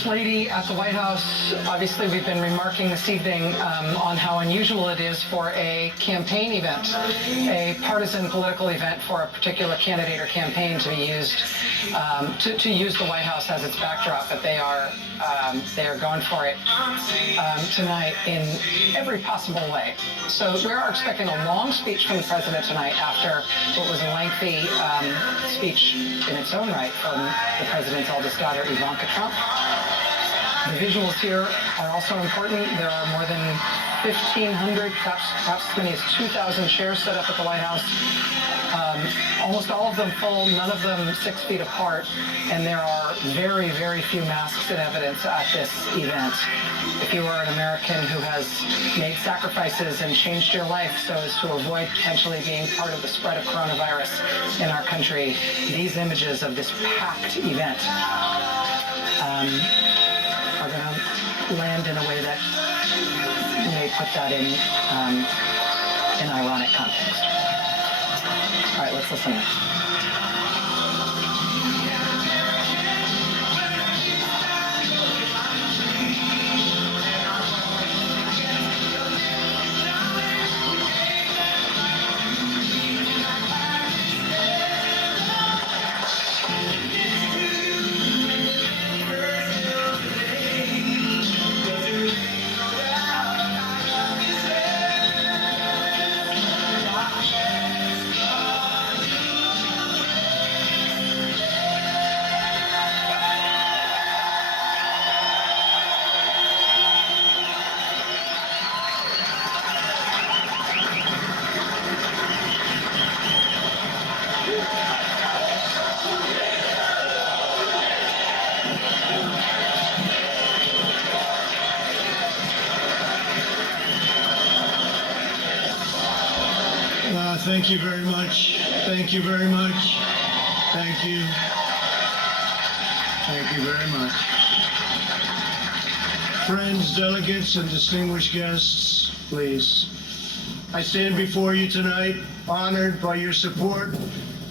First Lady at the White House, obviously we've been remarking this evening on how unusual it is for a campaign event, a partisan political event for a particular candidate or campaign to be used, to use the White House as its backdrop, but they are going for it tonight in every possible way. So we are expecting a long speech from the president tonight after what was a lengthy speech in its own right from the president's eldest daughter, Ivanka Trump. The visuals here are also important. There are more than 1,500, perhaps as many as 2,000 chairs set up at the White House. Almost all of them full, none of them 6 feet apart, and there are very, very few masks in evidence at this event. If you are an American who has made sacrifices and changed your life so as to avoid potentially being part of the spread of coronavirus in our country, these images of this packed event are going to land in a way that may put that in ironic context. All right, let's listen in. Thank you very much. Thank you very much. Thank you. Thank you very much. Friends, delegates, and distinguished guests, please. I stand before you tonight, honored by your support,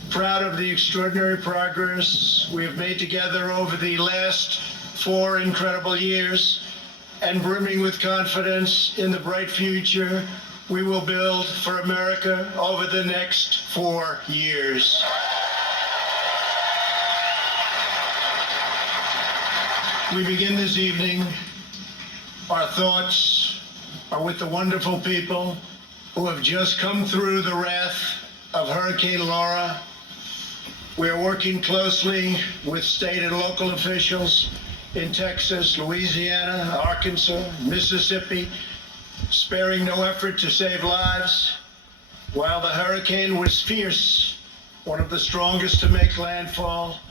proud of the extraordinary progress we have made together over the last 4 incredible years, and brimming with confidence in the bright future we will build for America over the next 4 years. We begin this evening. Our thoughts are with the wonderful people who have just come through the wrath of Hurricane Laura. We are working closely with state and local officials in Texas, Louisiana, Arkansas, Mississippi, sparing no effort to save lives. While the hurricane was fierce, one of the strongest to make landfall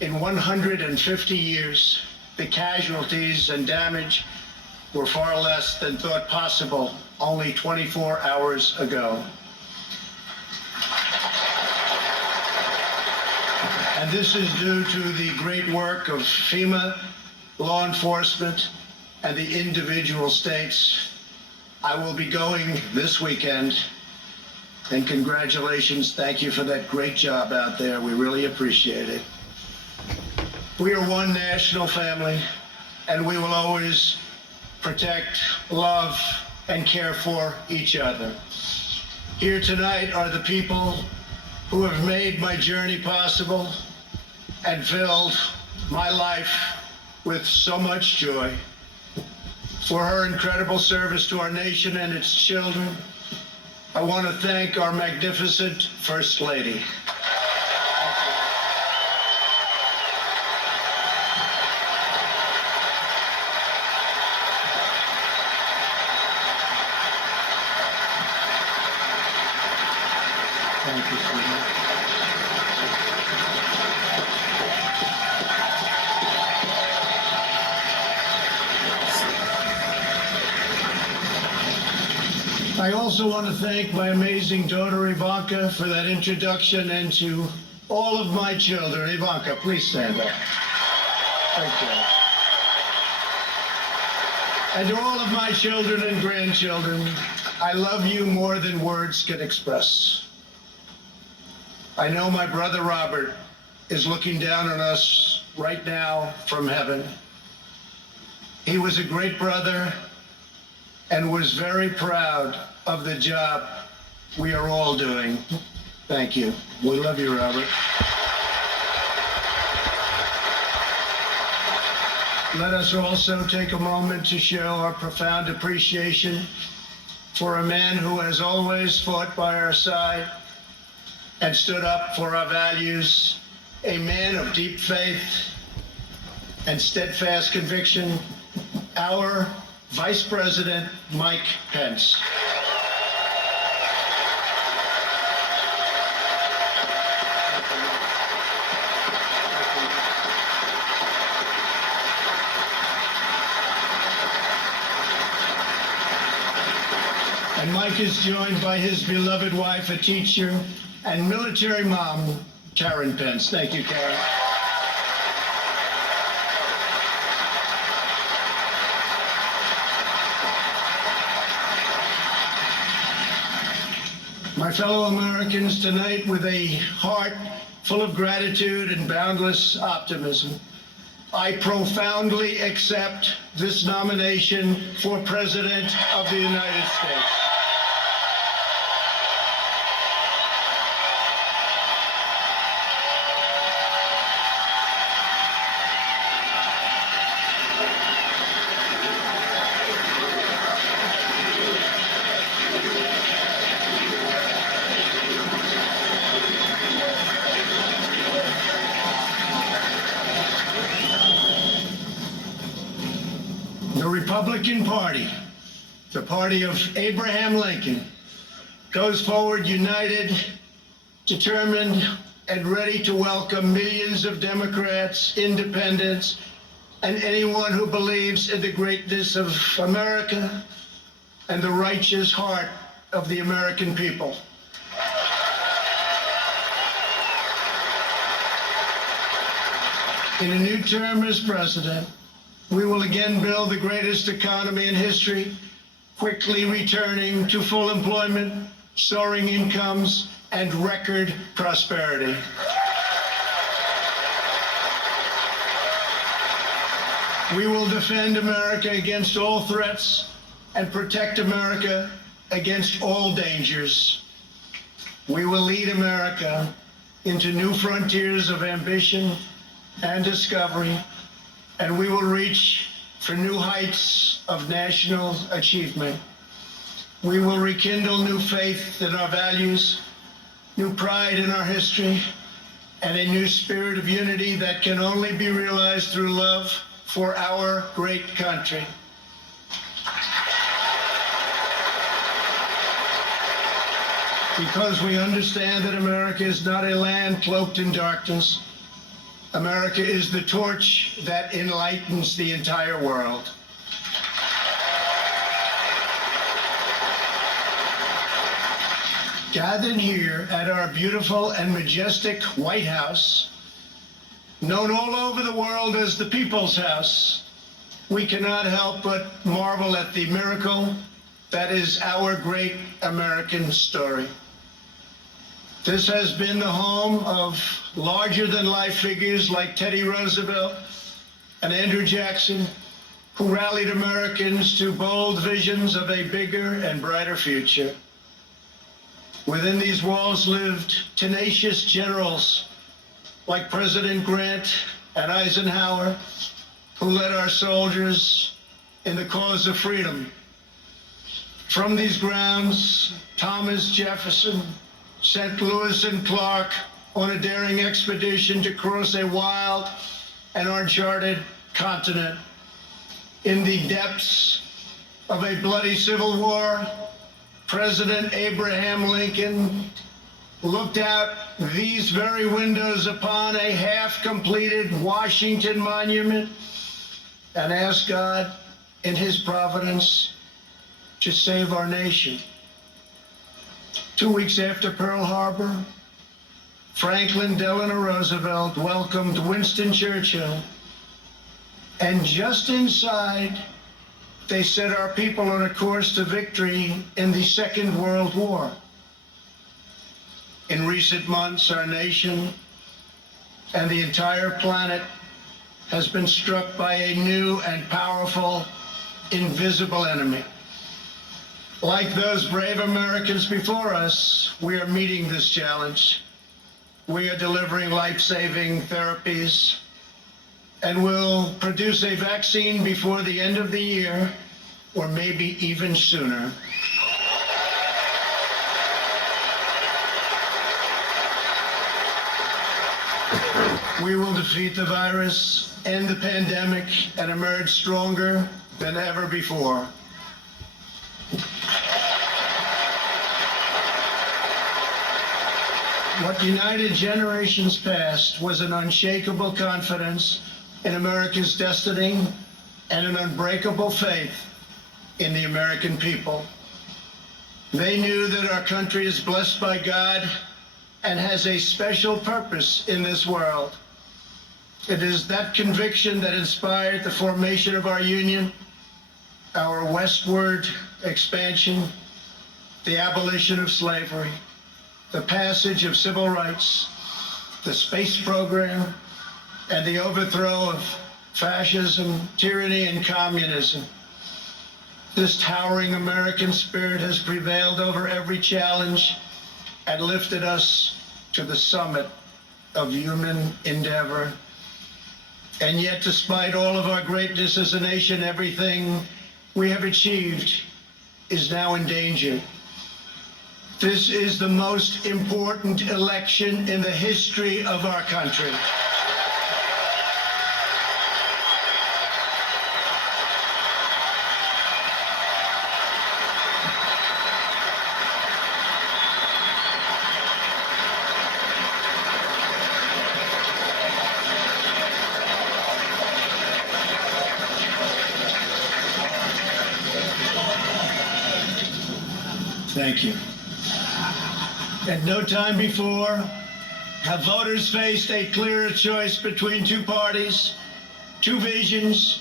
in 150 years, the casualties and damage were far less than thought possible only 24 hours ago. And this is due to the great work of FEMA, law enforcement, and the individual states. I will be going this weekend, and congratulations. Thank you for that great job out there. We really appreciate it. We are one national family, and we will always protect, love, and care for each other. Here tonight are the people who have made my journey possible and filled my life with so much joy. For her incredible service to our nation and its children, I want to thank our magnificent First Lady. Thank you, sweetheart. I also want to thank my amazing daughter, Ivanka, for that introduction, and to all of my children. Ivanka, please stand up. Thank you. And to all of my children and grandchildren, I love you more than words can express. I know my brother Robert is looking down on us right now from heaven. He was a great brother and was very proud of the job we are all doing. Thank you. We love you, Robert. Let us also take a moment to show our profound appreciation for a man who has always fought by our side and stood up for our values, a man of deep faith and steadfast conviction, our Vice President Mike Pence. And Mike is joined by his beloved wife, a teacher, and military mom, Karen Pence. Thank you, Karen. My fellow Americans, tonight, with a heart full of gratitude and boundless optimism, I profoundly accept this nomination for President of the United States. The Republican Party, the party of Abraham Lincoln, goes forward united, determined, and ready to welcome millions of Democrats, independents, and anyone who believes in the greatness of America and the righteous heart of the American people. In a new term as president, we will again build the greatest economy in history, quickly returning to full employment, soaring incomes, and record prosperity. We will defend America against all threats and protect America against all dangers. We will lead America into new frontiers of ambition and discovery, and we will reach for new heights of national achievement. We will rekindle new faith in our values, new pride in our history, and a new spirit of unity that can only be realized through love for our great country. Because we understand that America is not a land cloaked in darkness, America is the torch that enlightens the entire world. Gathered here at our beautiful and majestic White House, known all over the world as the People's House, we cannot help but marvel at the miracle that is our great American story. This has been the home of larger-than-life figures like Teddy Roosevelt and Andrew Jackson, who rallied Americans to bold visions of a bigger and brighter future. Within these walls lived tenacious generals like President Grant and Eisenhower, who led our soldiers in the cause of freedom. From these grounds, Thomas Jefferson sent Lewis and Clark on a daring expedition to cross a wild and uncharted continent. In the depths of a bloody civil war, President Abraham Lincoln looked out these very windows upon a half-completed Washington Monument and asked God in his providence to save our nation. 2 weeks after Pearl Harbor, Franklin Delano Roosevelt welcomed Winston Churchill, and just inside, they set our people on a course to victory in the Second World War. In recent months, our nation and the entire planet has been struck by a new and powerful, invisible enemy. Like those brave Americans before us, we are meeting this challenge. We are delivering life-saving therapies and will produce a vaccine before the end of the year, or maybe even sooner. We will defeat the virus, end the pandemic, and emerge stronger than ever before. What united generations past was an unshakable confidence in America's destiny and an unbreakable faith in the American people. They knew that our country is blessed by God and has a special purpose in this world. It is that conviction that inspired the formation of our union, our westward expansion, the abolition of slavery, the passage of civil rights, the space program, and the overthrow of fascism, tyranny, and communism. This towering American spirit has prevailed over every challenge and lifted us to the summit of human endeavor. And yet, despite all of our greatness as a nation, everything we have achieved is now in danger. This is the most important election in the history of our country. Thank you. At no time before have voters faced a clearer choice between two parties, two visions,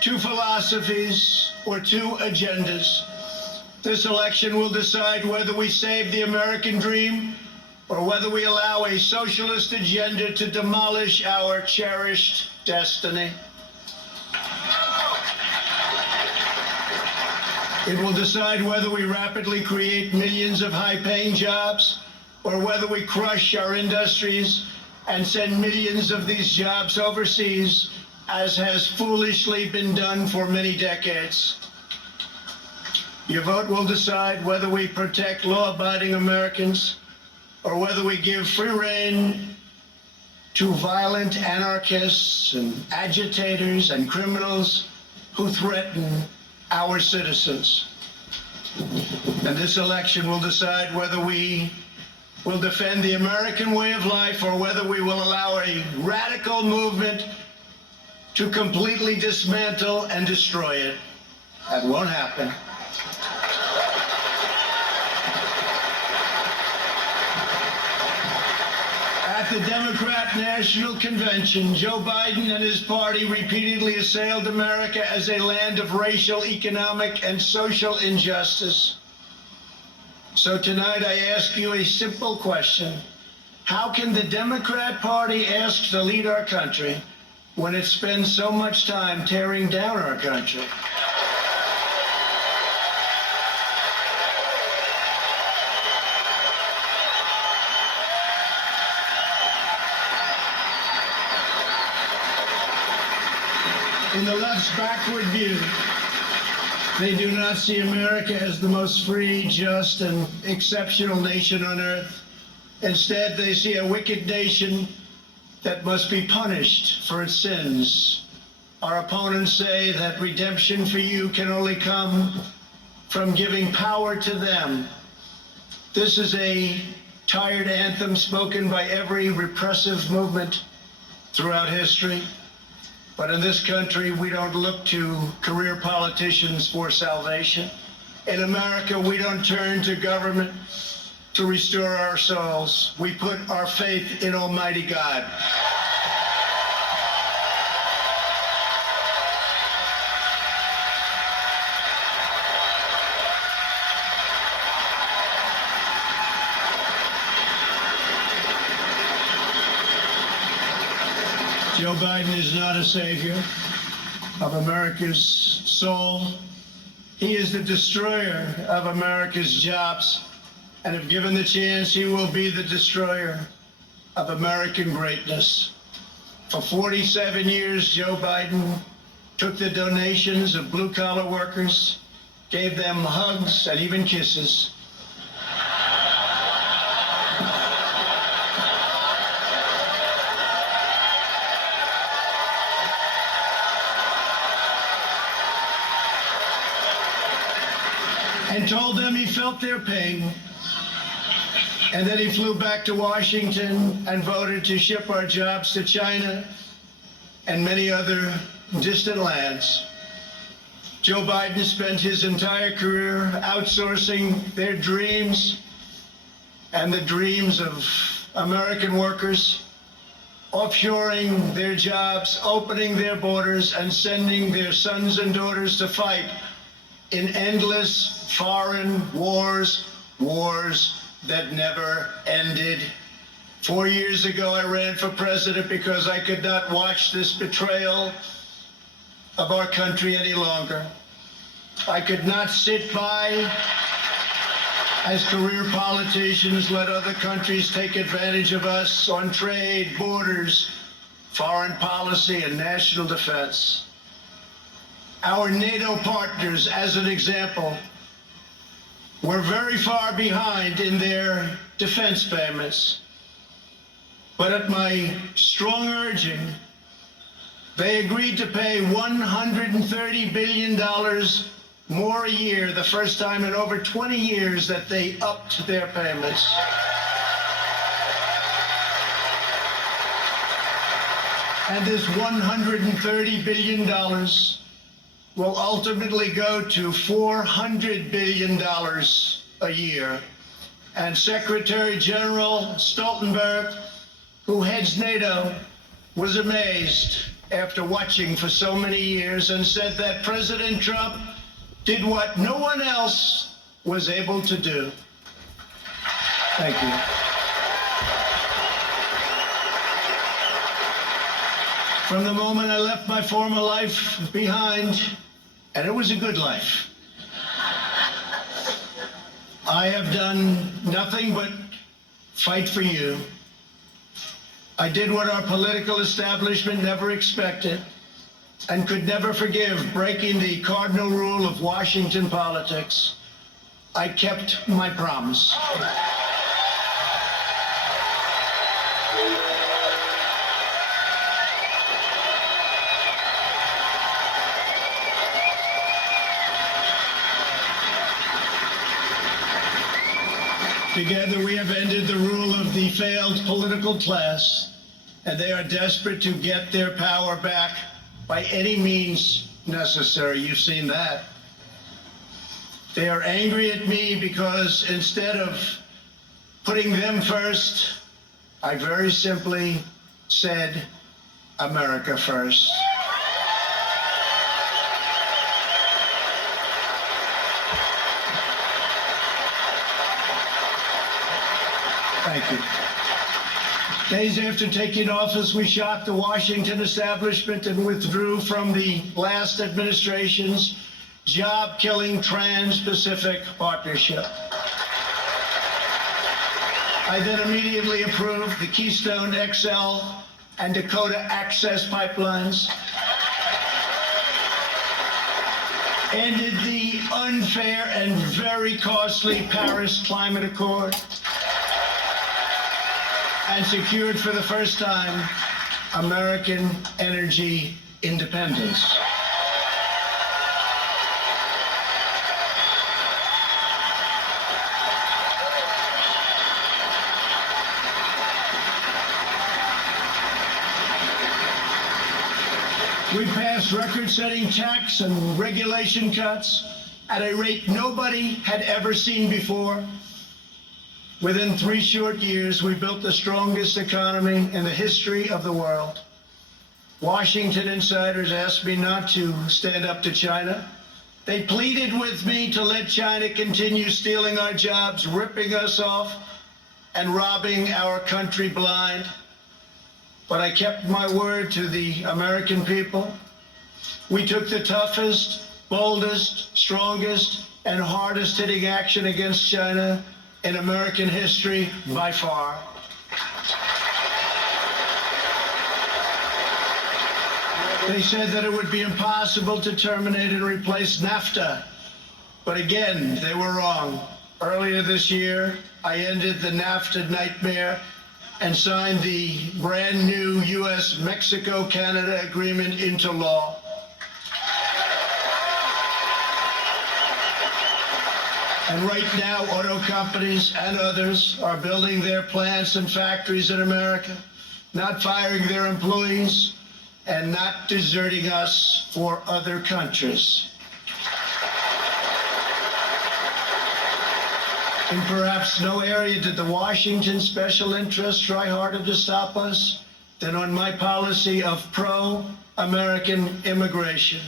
two philosophies, or two agendas. This election will decide whether we save the American dream or whether we allow a socialist agenda to demolish our cherished destiny. It will decide whether we rapidly create millions of high-paying jobs or whether we crush our industries and send millions of these jobs overseas, as has foolishly been done for many decades. Your vote will decide whether we protect law-abiding Americans or whether we give free rein to violent anarchists and agitators and criminals who threaten our citizens. And this election will decide whether we will defend the American way of life or whether we will allow a radical movement to completely dismantle and destroy it. That won't happen. At the Democrat National Convention, Joe Biden and his party repeatedly assailed America as a land of racial, economic, and social injustice. So tonight I ask you a simple question. How can the Democrat Party ask to lead our country when it spends so much time tearing down our country? In the left's backward view, they do not see America as the most free, just, and exceptional nation on earth. Instead, they see a wicked nation that must be punished for its sins. Our opponents say that redemption for you can only come from giving power to them. This is a tired anthem spoken by every repressive movement throughout history. But in this country, we don't look to career politicians for salvation. In America, we don't turn to government to restore our souls. We put our faith in Almighty God. Joe Biden is not a savior of America's soul. He is the destroyer of America's jobs. And if given the chance, he will be the destroyer of American greatness. For 47 years, Joe Biden took the donations of blue-collar workers, gave them hugs and even kisses. And told them he felt their pain. And then he flew back to Washington and voted to ship our jobs to China and many other distant lands. Joe Biden spent his entire career outsourcing their dreams and the dreams of American workers, offshoring their jobs, opening their borders, and sending their sons and daughters to fight in endless foreign wars that never ended. 4 years ago, I ran for president because I could not watch this betrayal of our country any longer. I could not sit by as career politicians let other countries take advantage of us on trade, borders, foreign policy, and national defense. Our NATO partners, as an example, were very far behind in their defense payments. But at my strong urging, they agreed to pay $130 billion more a year, the first time in over 20 years that they upped their payments. And this $130 billion will ultimately go to $400 billion a year. And Secretary General Stoltenberg, who heads NATO, was amazed after watching for so many years and said that President Trump did what no one else was able to do. Thank you. From the moment I left my former life behind, and it was a good life, I have done nothing but fight for you. I did what our political establishment never expected and could never forgive, breaking the cardinal rule of Washington politics. I kept my promise. Together we have ended the rule of the failed political class, and they are desperate to get their power back by any means necessary. You've seen that. They are angry at me because instead of putting them first, I very simply said, America first. Thank you. Days after taking office, we shocked the Washington establishment and withdrew from the last administration's job-killing Trans-Pacific Partnership. I then immediately approved the Keystone XL and Dakota Access pipelines, ended the unfair and very costly Paris Climate Accord, and secured for the first time American energy independence. We passed record-setting tax and regulation cuts at a rate nobody had ever seen before. Within 3 short years, we built the strongest economy in the history of the world. Washington insiders asked me not to stand up to China. They pleaded with me to let China continue stealing our jobs, ripping us off, and robbing our country blind. but I kept my word to the American people. We took the toughest, boldest, strongest, and hardest hitting action against China in American history by far. They said that it would be impossible to terminate and replace NAFTA. But again, they were wrong. Earlier this year, I ended the NAFTA nightmare and signed the brand new U.S.-Mexico-Canada agreement into law. And right now, auto companies and others are building their plants and factories in America, not firing their employees, and not deserting us for other countries. In perhaps no area did the Washington special interests try harder to stop us than on my policy of pro-American immigration.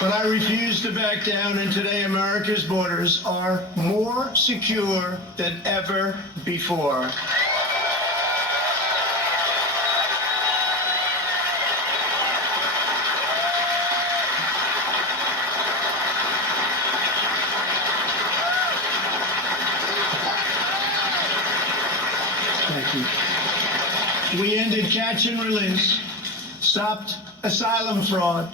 But I refuse to back down, and today America's borders are more secure than ever before. We ended catch and release, stopped asylum fraud,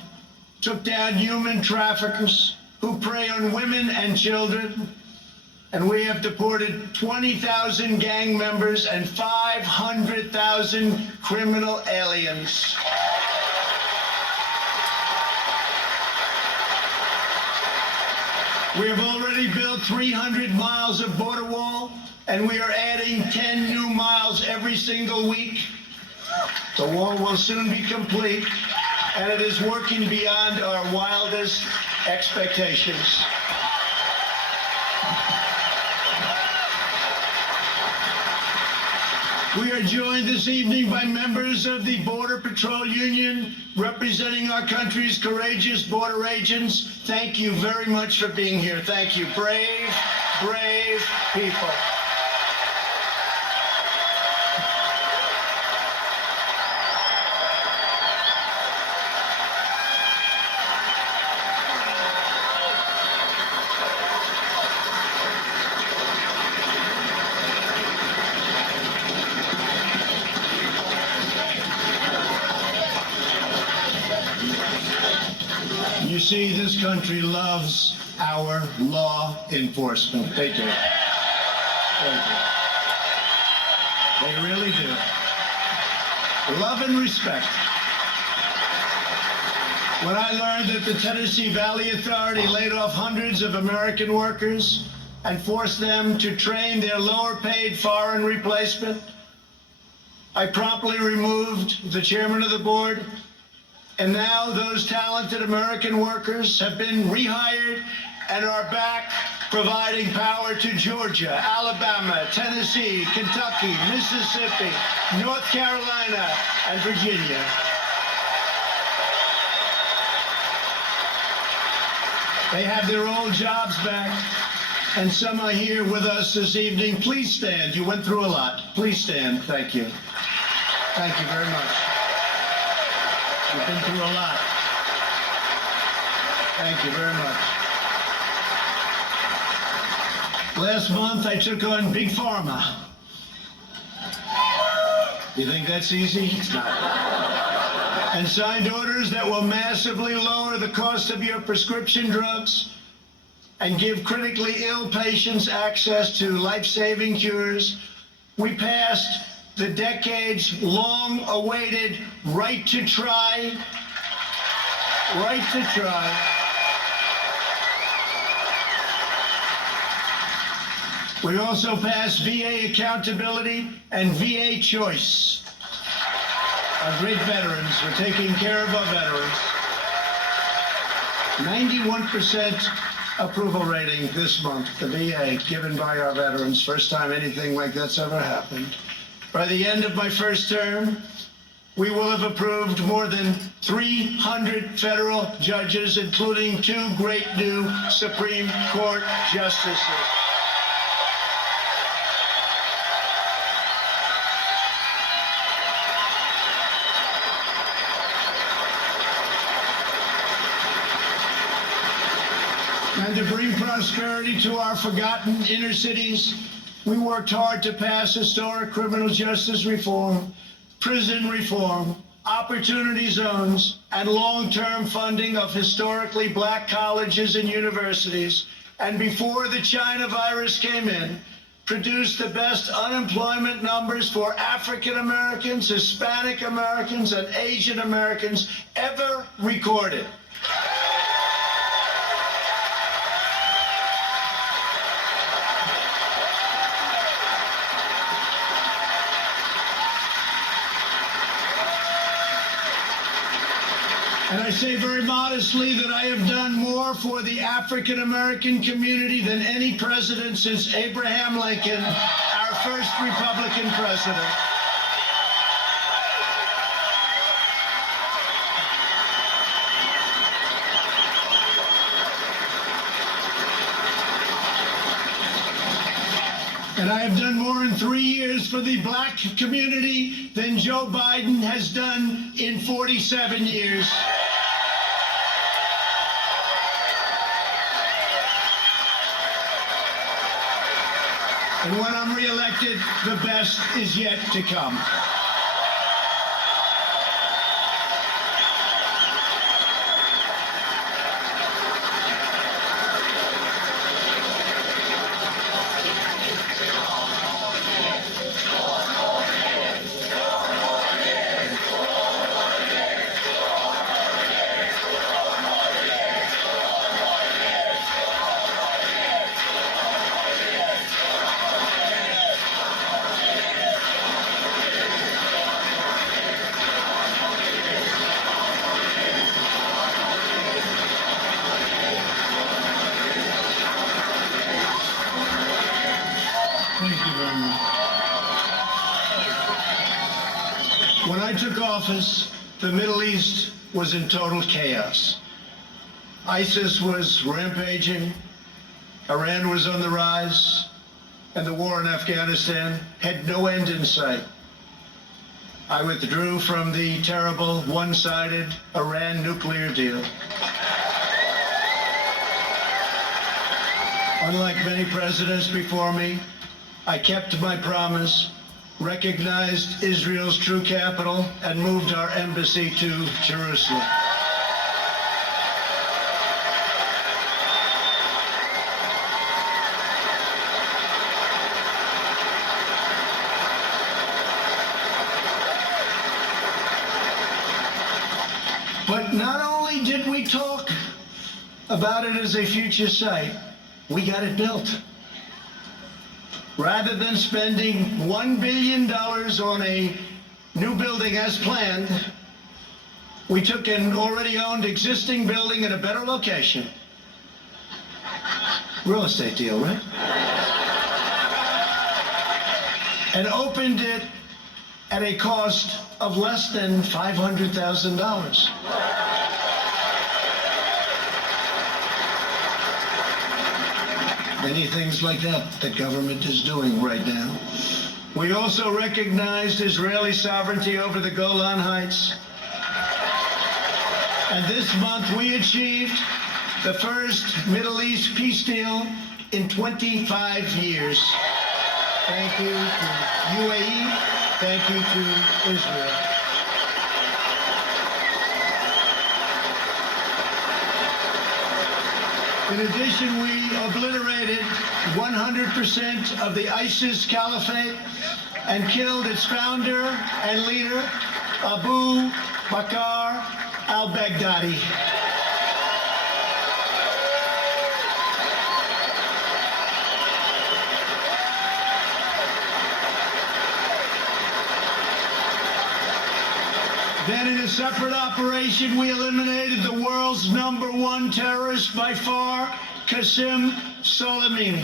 took down human traffickers who prey on women and children, and we have deported 20,000 gang members and 500,000 criminal aliens. We have already built 300 miles of border wall, and we are adding 10 new miles every single week. The wall will soon be complete, and it is working beyond our wildest expectations. We are joined this evening by members of the Border Patrol Union representing our country's courageous border agents. Thank you very much for being here. Thank you. Brave, brave people. You see, this country loves our law enforcement. They do. They do. They really do. Love and respect. When I learned that the Tennessee Valley Authority laid off hundreds of American workers and forced them to train their lower-paid foreign replacement, I promptly removed the chairman of the board. And now those talented American workers have been rehired and are back providing power to Georgia, Alabama, Tennessee, Kentucky, Mississippi, North Carolina, and Virginia. They have their old jobs back, and some are here with us this evening. Please stand. You went through a lot. Please stand. Thank you. Thank you very much. You've been through a lot. Thank you very much. Last month, I took on Big Pharma. You think that's easy? It's not. And signed orders that will massively lower the cost of your prescription drugs and give critically ill patients access to life-saving cures. We passed the decades-long-awaited right to try. We also passed VA accountability and VA choice. Our great veterans, we're taking care of our veterans. 91% approval rating this month, the VA, given by our veterans. First time anything like that's ever happened. By the end of my first term, we will have approved more than 300 federal judges, including 2 great new Supreme Court justices. And to bring prosperity to our forgotten inner cities, we worked hard to pass historic criminal justice reform, prison reform, opportunity zones, and long-term funding of historically black colleges and universities. And before the China virus came in, produced the best unemployment numbers for African Americans, Hispanic Americans, and Asian Americans ever recorded. And I say very modestly that I have done more for the African American community than any president since Abraham Lincoln, our first Republican president. And I have done more in 3 years for the black community than Joe Biden has done in 47 years. And when I'm reelected, the best is yet to come. Thank you very much. When I took office, the Middle East was in total chaos. ISIS was rampaging, Iran was on the rise, and the war in Afghanistan had no end in sight. I withdrew from the terrible one-sided Iran nuclear deal. Unlike many presidents before me, I kept my promise, recognized Israel's true capital, and moved our embassy to Jerusalem. But not only did we talk about it as a future site, we got it built. Rather than spending $1 billion on a new building as planned, we took an already owned existing building in a better location. Real estate deal, right? And opened it at a cost of less than $500,000. Many things like that the government is doing right now. We also recognized Israeli sovereignty over the Golan Heights. And this month we achieved the first Middle East peace deal in 25 years. Thank you to UAE. Thank you to Israel. In addition, we obliterated 100% of the ISIS caliphate and killed its founder and leader, Abu Bakr al-Baghdadi. Then in a separate operation, we eliminated the world's #1 terrorist by far, Qasem Soleimani.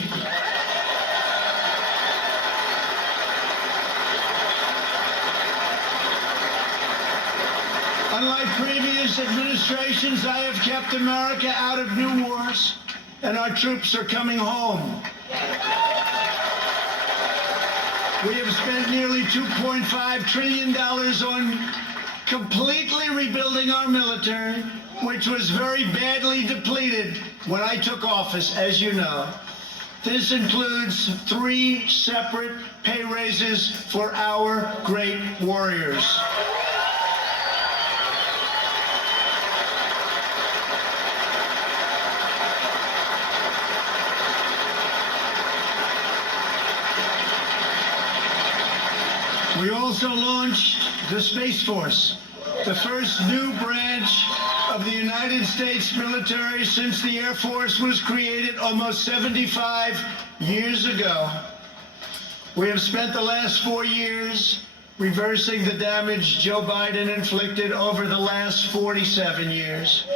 Unlike previous administrations, I have kept America out of new wars, and our troops are coming home. We have spent nearly $2.5 trillion on completely rebuilding our military, which was very badly depleted when I took office, as you know. This includes 3 separate pay raises for our great warriors. We also launched the Space Force, the first new branch of the United States military since the Air Force was created almost 75 years ago. We have spent the last 4 years reversing the damage Joe Biden inflicted over the last 47 years.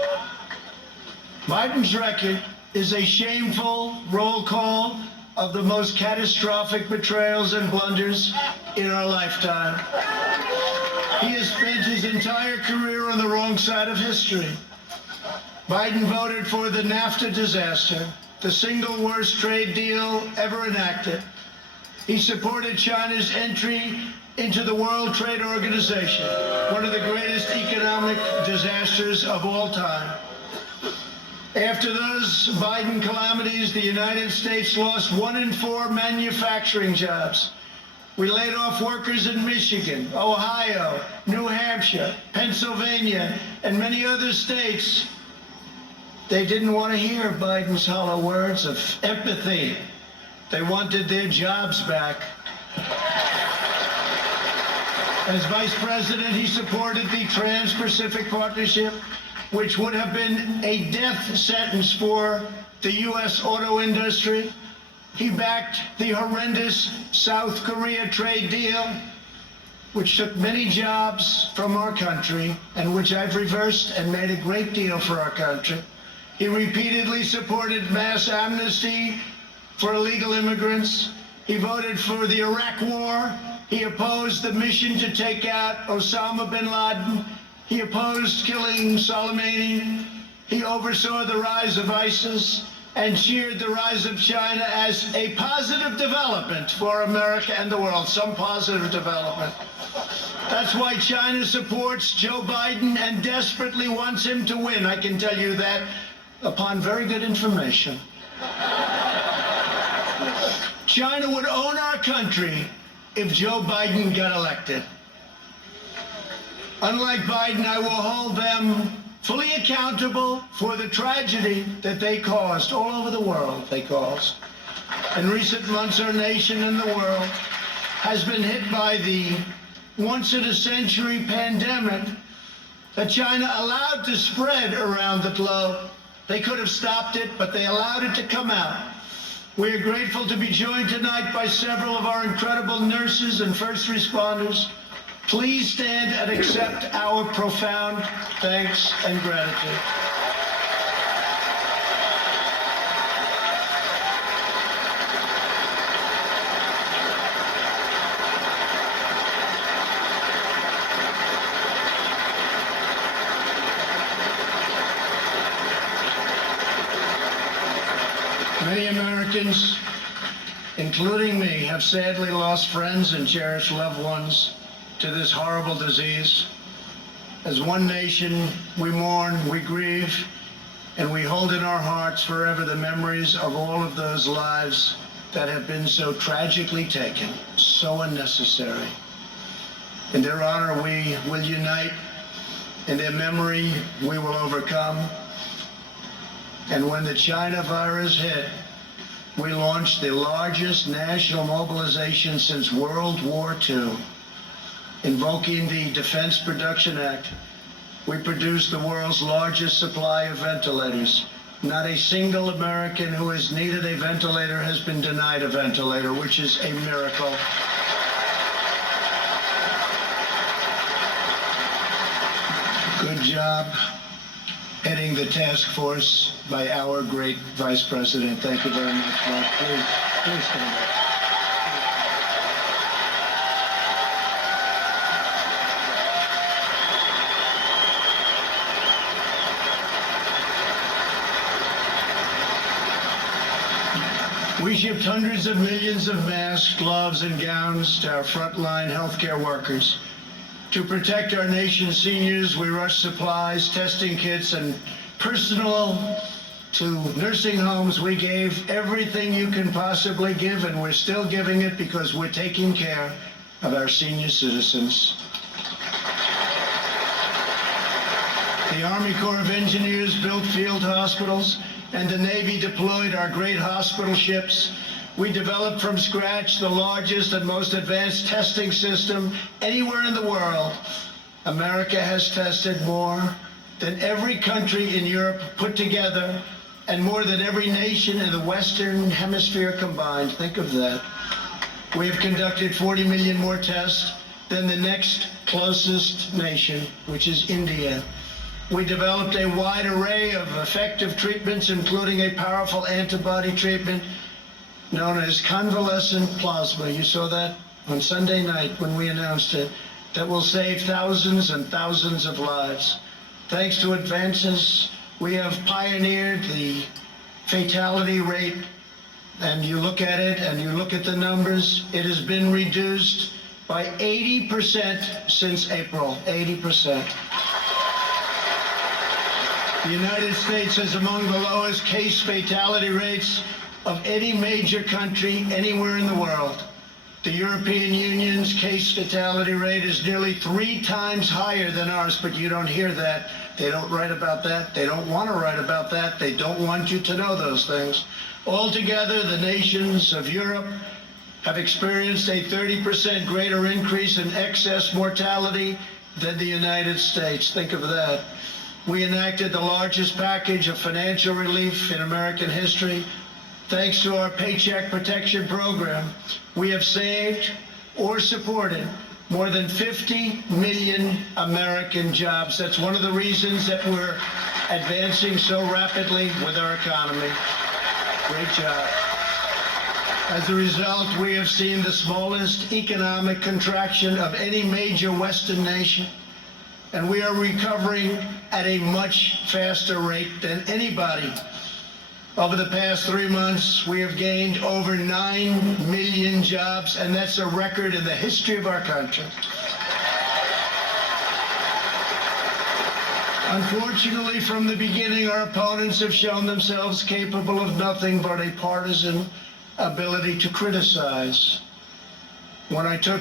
Biden's record is a shameful roll call of the most catastrophic betrayals and blunders in our lifetime. He has spent his entire career on the wrong side of history. Biden voted for the NAFTA disaster, the single worst trade deal ever enacted. He supported China's entry into the World Trade Organization, one of the greatest economic disasters of all time. After those Biden calamities, the United States lost 1 in 4 manufacturing jobs. We laid off workers in Michigan, Ohio, New Hampshire, Pennsylvania, and many other states. They didn't want to hear Biden's hollow words of empathy. They wanted their jobs back. As Vice President, he supported the Trans-Pacific Partnership, which would have been a death sentence for the U.S. auto industry. He backed the horrendous South Korea trade deal, which took many jobs from our country and which I've reversed and made a great deal for our country. He repeatedly supported mass amnesty for illegal immigrants. He voted for the Iraq War. He opposed the mission to take out Osama bin Laden. He opposed killing Soleimani. He oversaw the rise of ISIS and cheered the rise of China as a positive development for America and the world, some positive development. That's why China supports Joe Biden and desperately wants him to win. I can tell you that upon very good information. China would own our country if Joe Biden got elected. Unlike Biden, I will hold them fully accountable for the tragedy that they caused all over the world. In recent months, our nation and the world has been hit by the once-in-a-century pandemic that China allowed to spread around the globe. They could have stopped it, but they allowed it to come out. We are grateful to be joined tonight by several of our incredible nurses and first responders. Please stand and accept our profound thanks and gratitude. Many Americans, including me, have sadly lost friends and cherished loved ones to this horrible disease. As one nation, we mourn, we grieve, and we hold in our hearts forever the memories of all of those lives that have been so tragically taken, so unnecessary. In their honor, we will unite. In their memory, we will overcome. And when the China virus hit, we launched the largest national mobilization since World War II. Invoking the Defense Production Act, we produced the world's largest supply of ventilators. Not a single American who has needed a ventilator has been denied a ventilator, which is a miracle. Good job heading the task force by our great Vice President. Thank you very much, Mark. Please stand up. We shipped hundreds of millions of masks, gloves, and gowns to our frontline healthcare workers. To protect our nation's seniors, we rushed supplies, testing kits, and personal to nursing homes. We gave everything you can possibly give, and we're still giving it because we're taking care of our senior citizens. The Army Corps of Engineers built field hospitals, and the Navy deployed our great hospital ships. We developed from scratch the largest and most advanced testing system anywhere in the world. America has tested more than every country in Europe put together, and more than every nation in the Western Hemisphere combined. Think of that. We have conducted 40 million more tests than the next closest nation, which is India. We developed a wide array of effective treatments, including a powerful antibody treatment known as convalescent plasma. You saw that on Sunday night when we announced it, that will save thousands and thousands of lives. Thanks to advances, we have pioneered the fatality rate, and you look at it and you look at the numbers, it has been reduced by 80% since April, 80%. The United States has among the lowest case fatality rates of any major country anywhere in the world. The European Union's case fatality rate is nearly 3 times higher than ours, but you don't hear that. They don't write about that. They don't want to write about that. They don't want you to know those things. Altogether, the nations of Europe have experienced a 30% greater increase in excess mortality than the United States. Think of that. We enacted the largest package of financial relief in American history. Thanks to our Paycheck Protection Program, we have saved or supported more than 50 million American jobs. That's one of the reasons that we're advancing so rapidly with our economy. Great job. As a result, we have seen the smallest economic contraction of any major Western nation, and we are recovering at a much faster rate than anybody. Over the past 3 months, we have gained over 9 million jobs, and that's a record in the history of our country. Unfortunately, from the beginning, our opponents have shown themselves capable of nothing but a partisan ability to criticize. When I took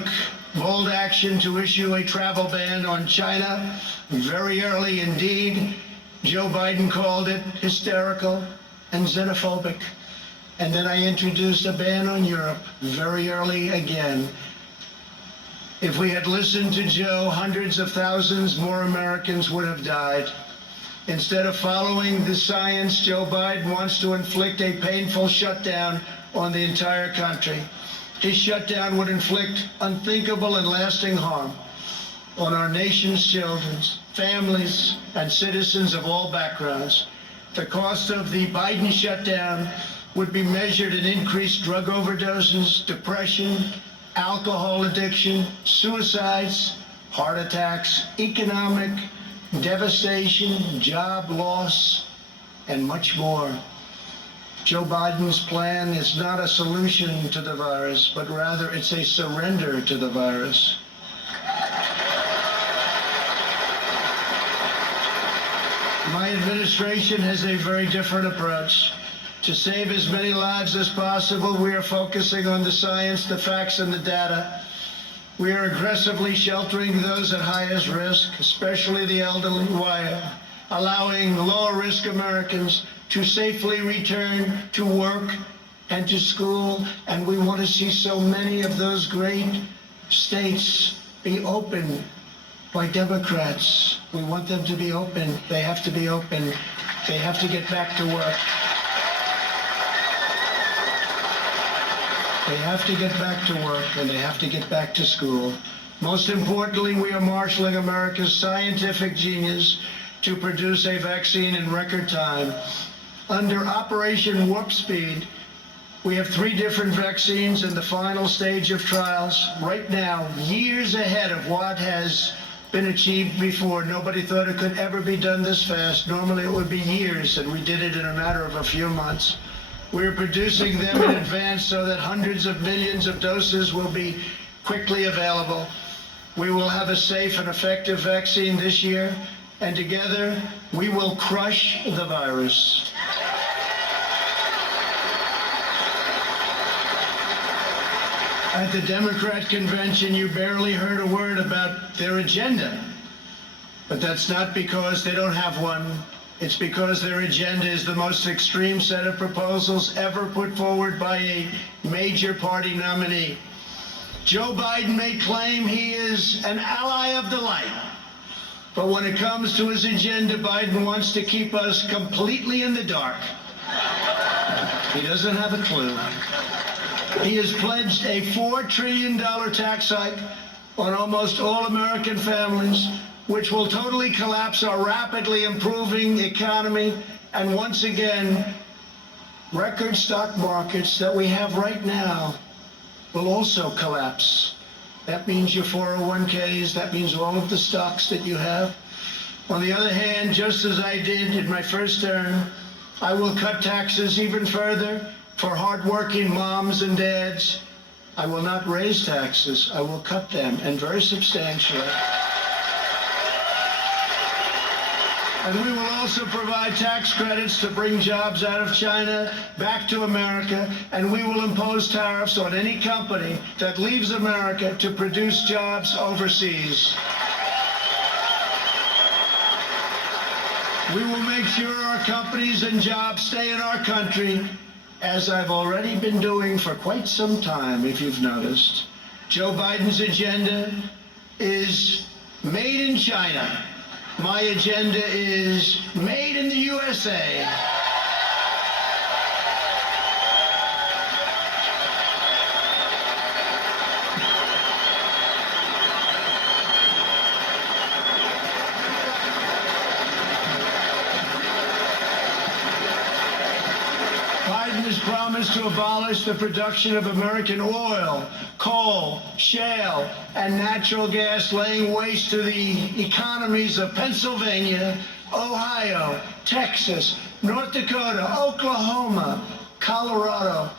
bold action to issue a travel ban on China, very early indeed, Joe Biden called it hysterical and xenophobic. And then I introduced a ban on Europe very early again. If we had listened to Joe, hundreds of thousands more Americans would have died. Instead of following the science, Joe Biden wants to inflict a painful shutdown on the entire country. His shutdown would inflict unthinkable and lasting harm on our nation's children, families, and citizens of all backgrounds. The cost of the Biden shutdown would be measured in increased drug overdoses, depression, alcohol addiction, suicides, heart attacks, economic devastation, job loss, and much more. Joe Biden's plan is not a solution to the virus, but rather it's a surrender to the virus. My administration has a very different approach. To save as many lives as possible, we are focusing on the science, the facts, and the data. We are aggressively sheltering those at highest risk, especially the elderly, while allowing lower-risk Americans to safely return to work and to school. And we want to see so many of those great states be open by Democrats. We want them to be open. They have to be open. They have to get back to work. They have to get back to work, and they have to get back to school. Most importantly, we are marshaling America's scientific genius to produce a vaccine in record time. Under Operation Warp Speed, we have 3 different vaccines in the final stage of trials right now, years ahead of what has been achieved before. Nobody thought it could ever be done this fast. Normally it would be years, and we did it in a matter of a few months. We're producing them in advance so that hundreds of millions of doses will be quickly available. We will have a safe and effective vaccine this year, and together we will crush the virus. At the Democrat convention, you barely heard a word about their agenda. But that's not because they don't have one. It's because their agenda is the most extreme set of proposals ever put forward by a major party nominee. Joe Biden may claim he is an ally of the light, but when it comes to his agenda, Biden wants to keep us completely in the dark. He doesn't have a clue. He has pledged a $4 trillion tax hike on almost all American families, which will totally collapse our rapidly improving economy, and once again, record stock markets that we have right now will also collapse. That means your 401ks, that means all of the stocks that you have. On the other hand, just as I did in my first term, I will cut taxes even further for hardworking moms and dads. I will not raise taxes, I will cut them, and very substantially. And we will also provide tax credits to bring jobs out of China back to America, and we will impose tariffs on any company that leaves America to produce jobs overseas. We will make sure our companies and jobs stay in our country, as I've already been doing for quite some time, if you've noticed. Joe Biden's agenda is made in China. My agenda is made in the USA. Biden has promised to abolish the production of American oil, coal, shale, and natural gas, laying waste to the economies of Pennsylvania, Ohio, Texas, North Dakota, Oklahoma, Colorado,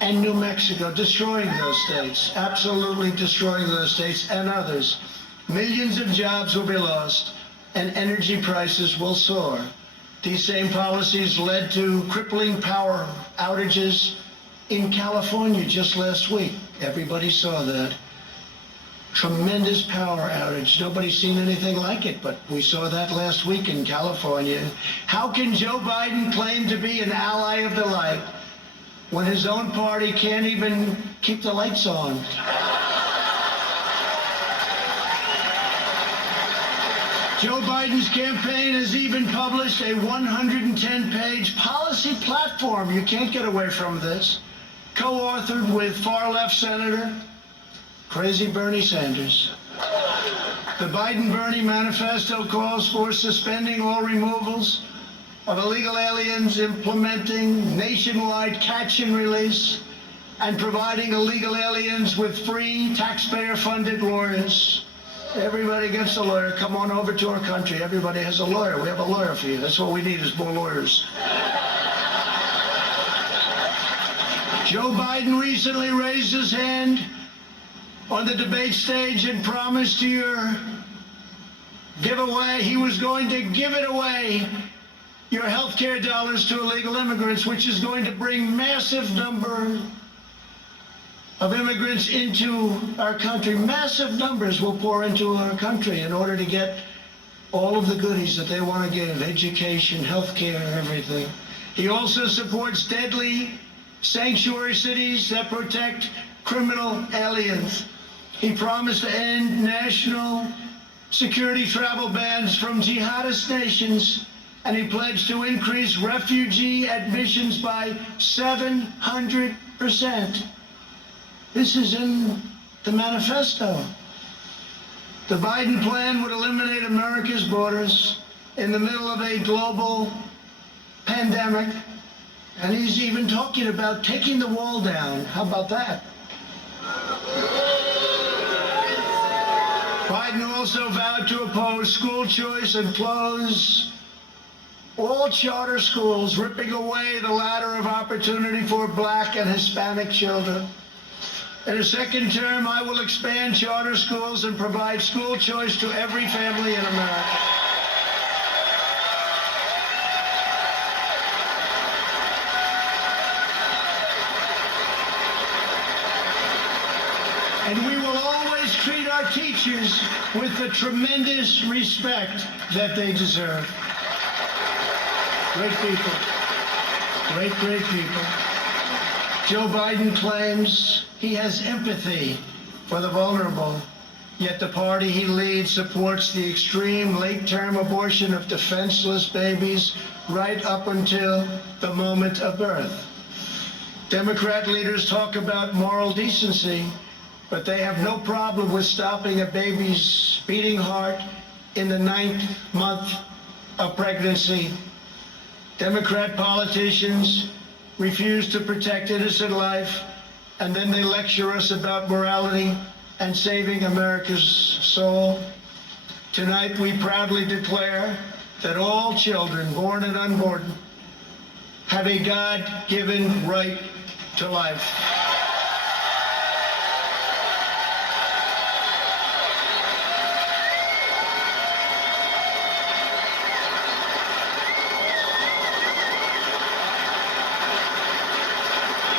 and New Mexico, destroying those states, absolutely destroying those states and others. Millions of jobs will be lost, and energy prices will soar. These same policies led to crippling power outages in California just last week. Everybody saw that. Tremendous power outage. Nobody's seen anything like it, but we saw that last week in California. How can Joe Biden claim to be an ally of the light when his own party can't even keep the lights on? Joe Biden's campaign has even published a 110-page policy platform. You can't get away from this. Co-authored with far-left Senator Crazy Bernie Sanders. The Biden-Bernie manifesto calls for suspending all removals of illegal aliens, implementing nationwide catch and release, and providing illegal aliens with free taxpayer-funded lawyers. Everybody gets a lawyer. Come on over to our country. Everybody has a lawyer. We have a lawyer for you. That's what we need is more lawyers. Joe Biden recently raised his hand on the debate stage and promised your giveaway, he was going to give it away, your health care dollars to illegal immigrants, which is going to bring massive number of immigrants into our country. Massive numbers will pour into our country in order to get all of the goodies that they want to give, education, health care, everything. He also supports deadly sanctuary cities that protect criminal aliens. He promised to end national security travel bans from jihadist nations, and he pledged to increase refugee admissions by 700%. This is in the manifesto. The Biden plan would eliminate America's borders in the middle of a global pandemic, and he's even talking about taking the wall down. How about that? Biden also vowed to oppose school choice and close all charter schools, ripping away the ladder of opportunity for Black and Hispanic children. In a second term, I will expand charter schools and provide school choice to every family in America. And we will always treat our teachers with the tremendous respect that they deserve. Great people. Great, great people. Joe Biden claims he has empathy for the vulnerable, yet the party he leads supports the extreme late-term abortion of defenseless babies right up until the moment of birth. Democrat leaders talk about moral decency, but they have no problem with stopping a baby's beating heart in the 9th month of pregnancy. Democrat politicians refuse to protect innocent life, and then they lecture us about morality and saving America's soul. Tonight, we proudly declare that all children, born and unborn, have a God-given right to life.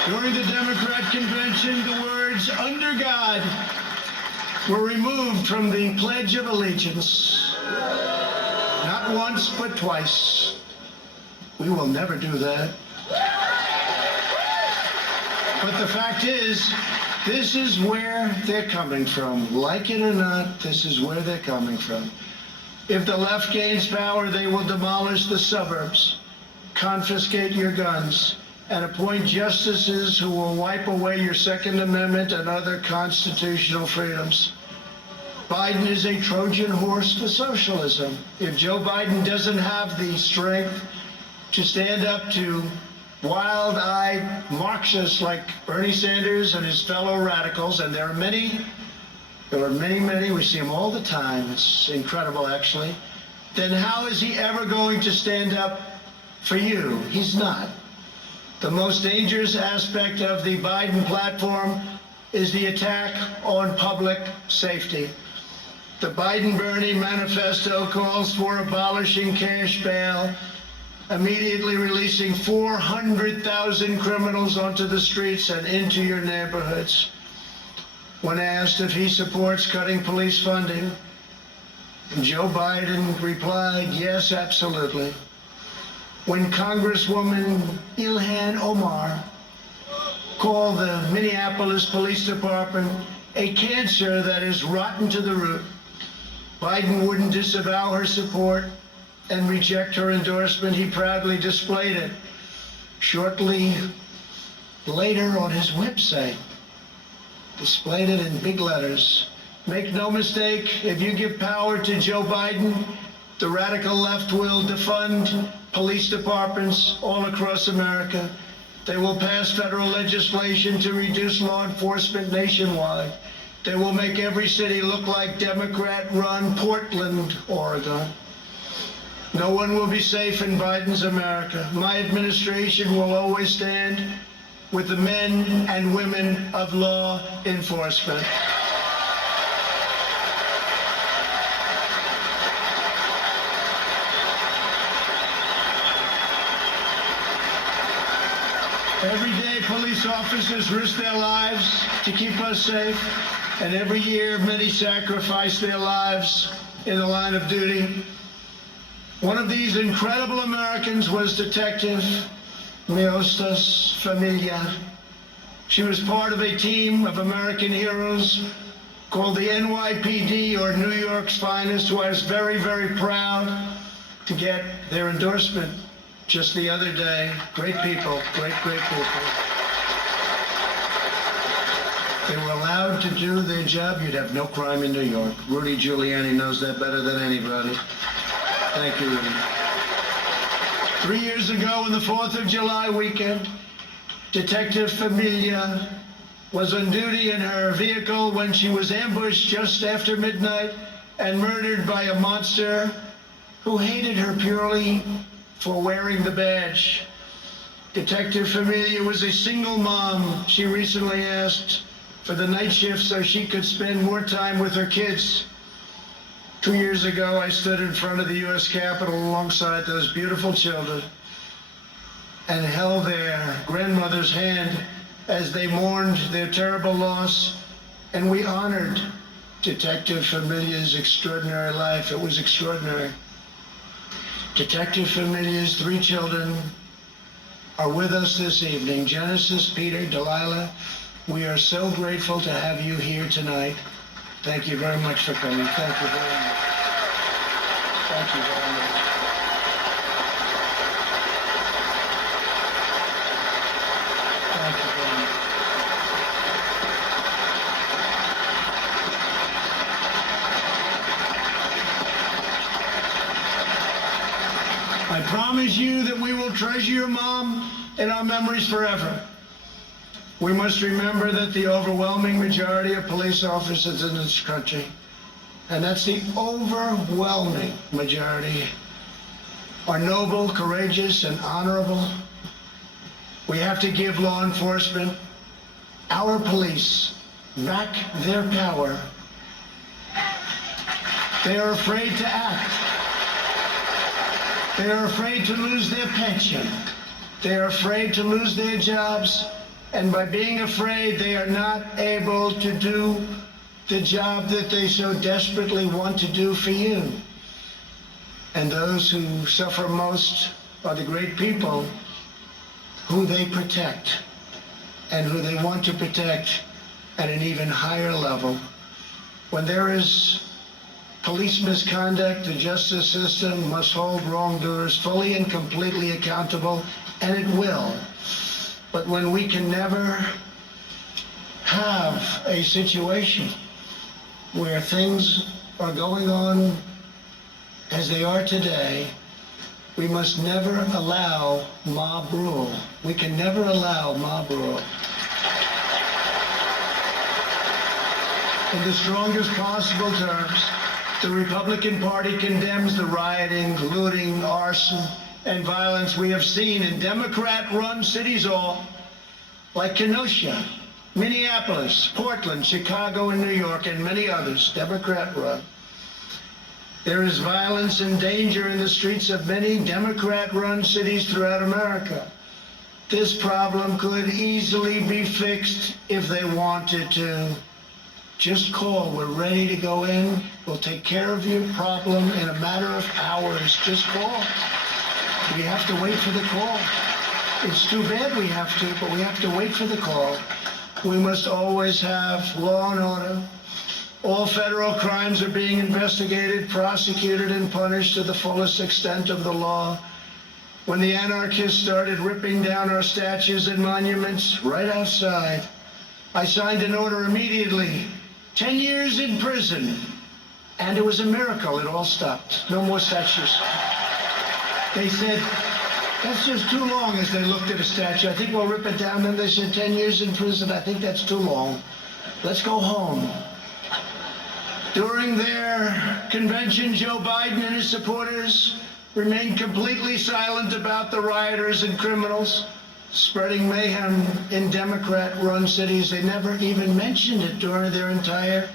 During the Democrat convention, the words "under God" were removed from the Pledge of Allegiance. Not once, but twice. We will never do that. But the fact is, this is where they're coming from. Like it or not, this is where they're coming from. If the left gains power, they will demolish the suburbs, confiscate your guns, and appoint justices who will wipe away your Second Amendment and other constitutional freedoms. Biden is a Trojan horse for socialism. If Joe Biden doesn't have the strength to stand up to wild-eyed Marxists like Bernie Sanders and his fellow radicals, and there are many, we see them all the time, it's incredible actually, then how is he ever going to stand up for you? He's not. The most dangerous aspect of the Biden platform is the attack on public safety. The Biden-Bernie manifesto calls for abolishing cash bail, immediately releasing 400,000 criminals onto the streets and into your neighborhoods. When asked if he supports cutting police funding, Joe Biden replied, yes, absolutely. When Congresswoman Ilhan Omar called the Minneapolis Police Department a cancer that is rotten to the root, Biden wouldn't disavow her support and reject her endorsement. He proudly displayed it shortly later on his website. Displayed it in big letters. Make no mistake, if you give power to Joe Biden, the radical left will defund police departments all across America. They will pass federal legislation to reduce law enforcement nationwide. They will make every city look like Democrat-run Portland, Oregon. No one will be safe in Biden's America. My administration will always stand with the men and women of law enforcement. Every day, police officers risk their lives to keep us safe, and every year, many sacrifice their lives in the line of duty. One of these incredible Americans was Detective Miostas Familia. She was part of a team of American heroes called the NYPD, or New York's Finest, who I was very, very proud to get their endorsement just the other day. Great people, great, great people. They were allowed to do their job, you'd have no crime in New York. Rudy Giuliani knows that better than anybody. Thank you, Rudy. 3 years ago, on the 4th of July weekend, Detective Familia was on duty in her vehicle when she was ambushed just after midnight and murdered by a monster who hated her purely for wearing the badge. Detective Familia was a single mom. She recently asked for the night shift so she could spend more time with her kids. 2 years ago, I stood in front of the U.S. Capitol alongside those beautiful children and held their grandmother's hand as they mourned their terrible loss, and we honored Detective Familia's extraordinary life. It was extraordinary. Detective Familia's 3 children are with us this evening. Genesis, Peter, Delilah, we are so grateful to have you here tonight. Thank you very much for coming. Thank you very much. Thank you very much. Thank you very much. I promise you that we will treasure your mom in our memories forever. We must remember that the overwhelming majority of police officers in this country, and that's the overwhelming majority, are noble, courageous, and honorable. We have to give law enforcement, our police, back their power. They are afraid to act. They are afraid to lose their pension. They are afraid to lose their jobs. And by being afraid, they are not able to do the job that they so desperately want to do for you. And those who suffer most are the great people who they protect and who they want to protect at an even higher level. When there is police misconduct, the justice system must hold wrongdoers fully and completely accountable, and it will. But when we can never have a situation where things are going on as they are today, we must never allow mob rule. We can never allow mob rule. In the strongest possible terms, the Republican Party condemns the rioting, looting, arson, and violence we have seen in Democrat-run cities all, like Kenosha, Minneapolis, Portland, Chicago, and New York, and many others, Democrat-run. There is violence and danger in the streets of many Democrat-run cities throughout America. This problem could easily be fixed if they wanted to. Just call. We're ready to go in. We'll take care of your problem in a matter of hours. Just call. We have to wait for the call. It's too bad we have to, but we have to wait for the call. We must always have law and order. All federal crimes are being investigated, prosecuted, and punished to the fullest extent of the law. When the anarchists started ripping down our statues and monuments right outside, I signed an order immediately. 10 years in prison. And it was a miracle. It all stopped. No more statues. They said, that's just too long, as they looked at a statue. I think we'll rip it down. Then they said 10 years in prison. I think that's too long. Let's go home. During their convention, Joe Biden and his supporters remained completely silent about the rioters and criminals spreading mayhem in Democrat-run cities. They never even mentioned it during their entire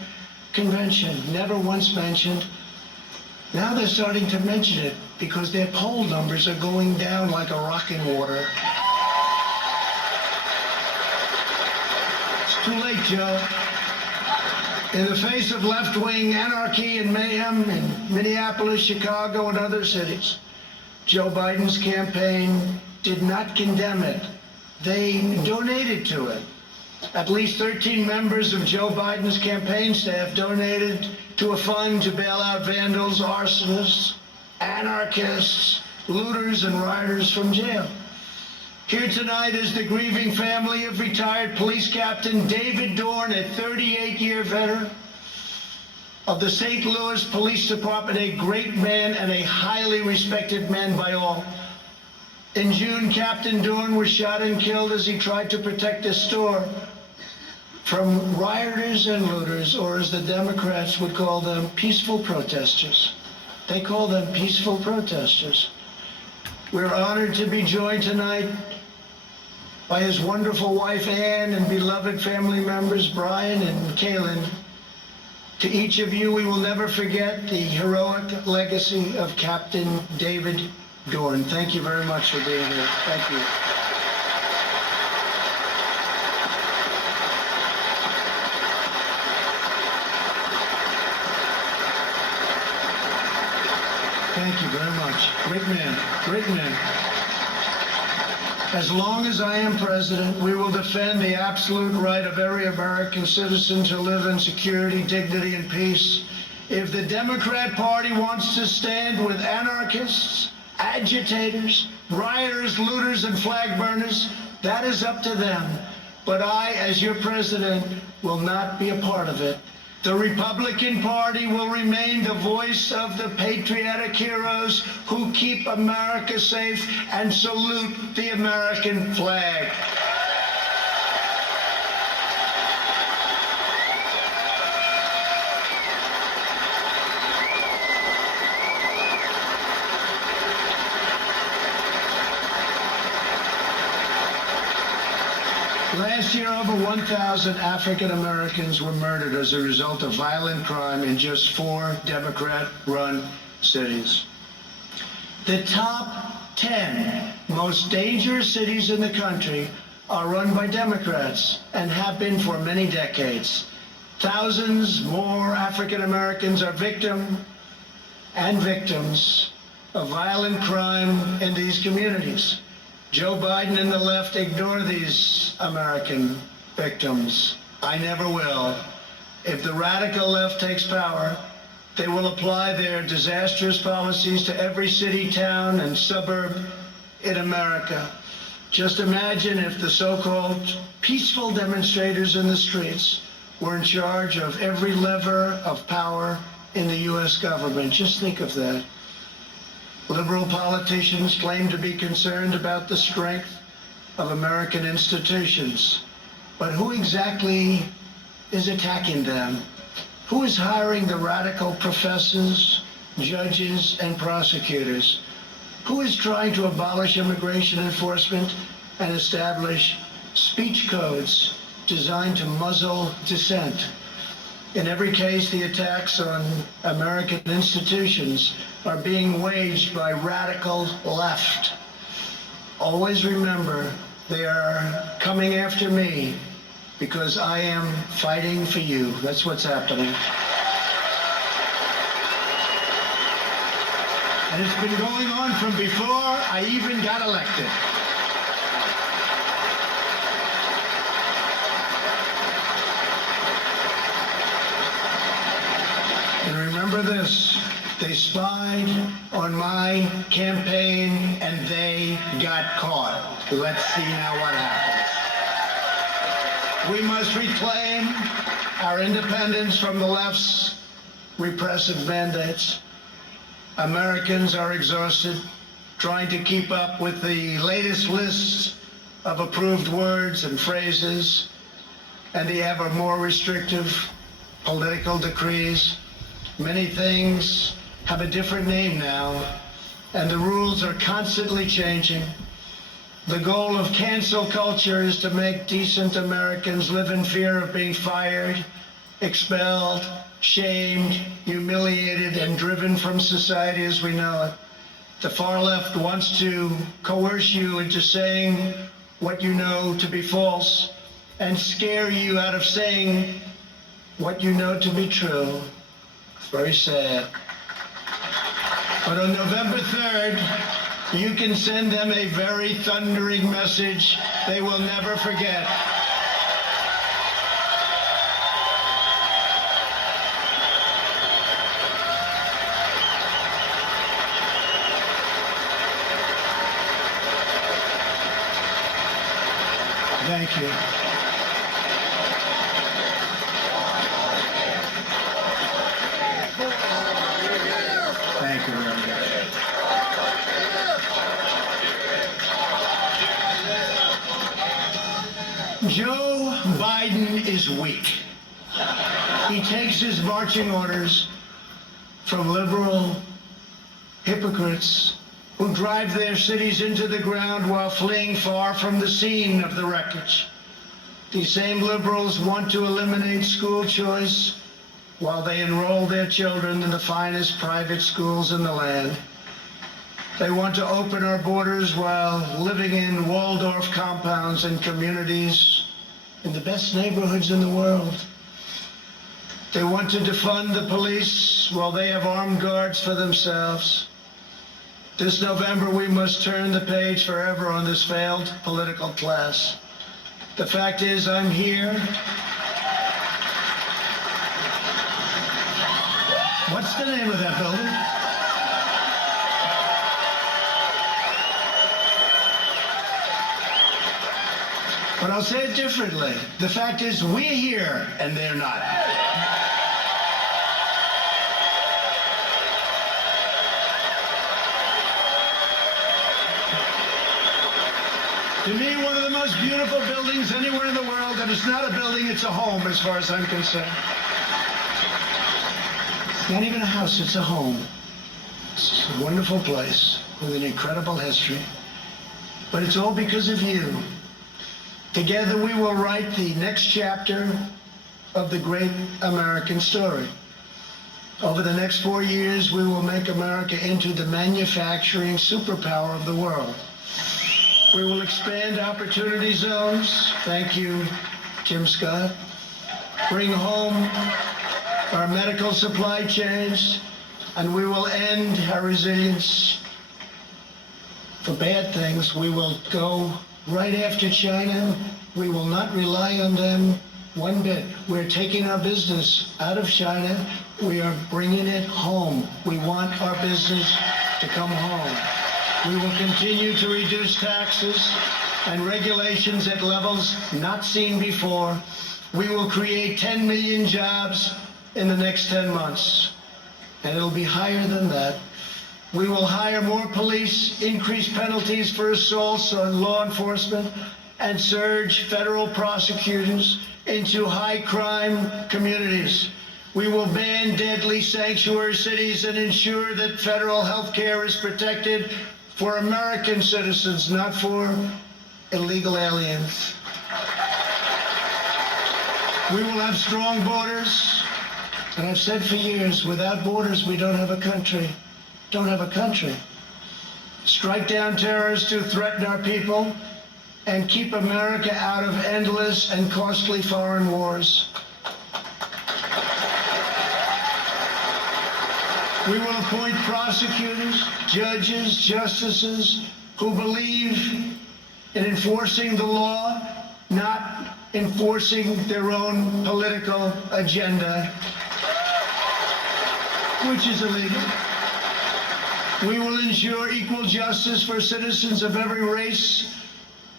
convention. Never once mentioned. Now they're starting to mention it because their poll numbers are going down like a rock in water. It's too late, Joe. In the face of left-wing anarchy and mayhem in Minneapolis, Chicago, and other cities, Joe Biden's campaign did not condemn it. They donated to it. At least 13 members of Joe Biden's campaign staff donated to a fund to bail out vandals, arsonists, anarchists, looters, and rioters from jail. Here tonight is the grieving family of retired police captain David Dorn, a 38-year veteran of the St. Louis Police Department, a great man and a highly respected man by all. In June, Captain Dorn was shot and killed as he tried to protect a store from rioters and looters, or as the Democrats would call them, peaceful protesters. They call them peaceful protesters. We're honored to be joined tonight by his wonderful wife Anne and beloved family members Brian and Kaylin. To each of you, we will never forget the heroic legacy of Captain David Dorn. Thank you very much for being here. Thank you. Thank you very much. Great man. Great man. As long as I am president, we will defend the absolute right of every American citizen to live in security, dignity, and peace. If the Democrat Party wants to stand with anarchists, agitators, rioters, looters, and flag burners, that is up to them. But I, as your president, will not be a part of it. The Republican Party will remain the voice of the patriotic heroes who keep America safe and salute the American flag. Last year, over 1,000 African Americans were murdered as a result of violent crime in just 4 Democrat-run cities. The top 10 most dangerous cities in the country are run by Democrats and have been for many decades. Thousands more African Americans are victims of violent crime in these communities. Joe Biden and the left ignore these American victims. I never will. If the radical left takes power, they will apply their disastrous policies to every city, town, and suburb in America. Just imagine if the so-called peaceful demonstrators in the streets were in charge of every lever of power in the U.S. government. Just think of that. Liberal politicians claim to be concerned about the strength of American institutions. But who exactly is attacking them? Who is hiring the radical professors, judges, and prosecutors? Who is trying to abolish immigration enforcement and establish speech codes designed to muzzle dissent? In every case, the attacks on American institutions are being waged by radical left. Always remember, they are coming after me because I am fighting for you. That's what's happening. And it's been going on from before I even got elected. And remember this, they spied on my campaign and they got caught. Let's see now what happens. We must reclaim our independence from the left's repressive mandates. Americans are exhausted trying to keep up with the latest lists of approved words and phrases and the ever more restrictive political decrees. Many things have a different name now, and the rules are constantly changing. The goal of cancel culture is to make decent Americans live in fear of being fired, expelled, shamed, humiliated, and driven from society as we know it. The far left wants to coerce you into saying what you know to be false and scare you out of saying what you know to be true. It's very sad. But on November 3rd, you can send them a very thundering message they will never forget. Thank you. Thank you very much. Joe Biden is weak. He takes his marching orders from liberal hypocrites who drive their cities into the ground while fleeing far from the scene of the wreckage. These same liberals want to eliminate school choice while they enroll their children in the finest private schools in the land. They want to open our borders while living in Waldorf compounds and communities in the best neighborhoods in the world. They want to defund the police while they have armed guards for themselves. This November, we must turn the page forever on this failed political class. The fact is, I'm here. What's the name of that building? But I'll say it differently. The fact is, we're here and they're not. To me, one of the most beautiful buildings anywhere in the world, and it's not a building, it's a home as far as I'm concerned. It's not even a house, it's a home. It's a wonderful place with an incredible history. But it's all because of you. Together we will write the next chapter of the great American story. Over the next 4 years, we will make America into the manufacturing superpower of the world. We will expand opportunity zones. Thank you, Tim Scott. Bring home our medical supply chains, and we will end our resilience for bad things. We will go right after China. We will not rely on them one bit. We're taking our business out of China. We are bringing it home. We want our business to come home. We will continue to reduce taxes and regulations at levels not seen before. We will create 10 million jobs in the next 10 months, and it'll be higher than that. We will hire more police, increase penalties for assaults on law enforcement, and surge federal prosecutors into high-crime communities. We will ban deadly sanctuary cities and ensure that federal health care is protected for American citizens, not for illegal aliens. We will have strong borders, and I've said for years, without borders, we don't have a country. Don't have a country. Strike down terrorists who threaten our people, and keep America out of endless and costly foreign wars. We will appoint prosecutors, judges, justices who believe in enforcing the law, not enforcing their own political agenda, which is illegal. We will ensure equal justice for citizens of every race,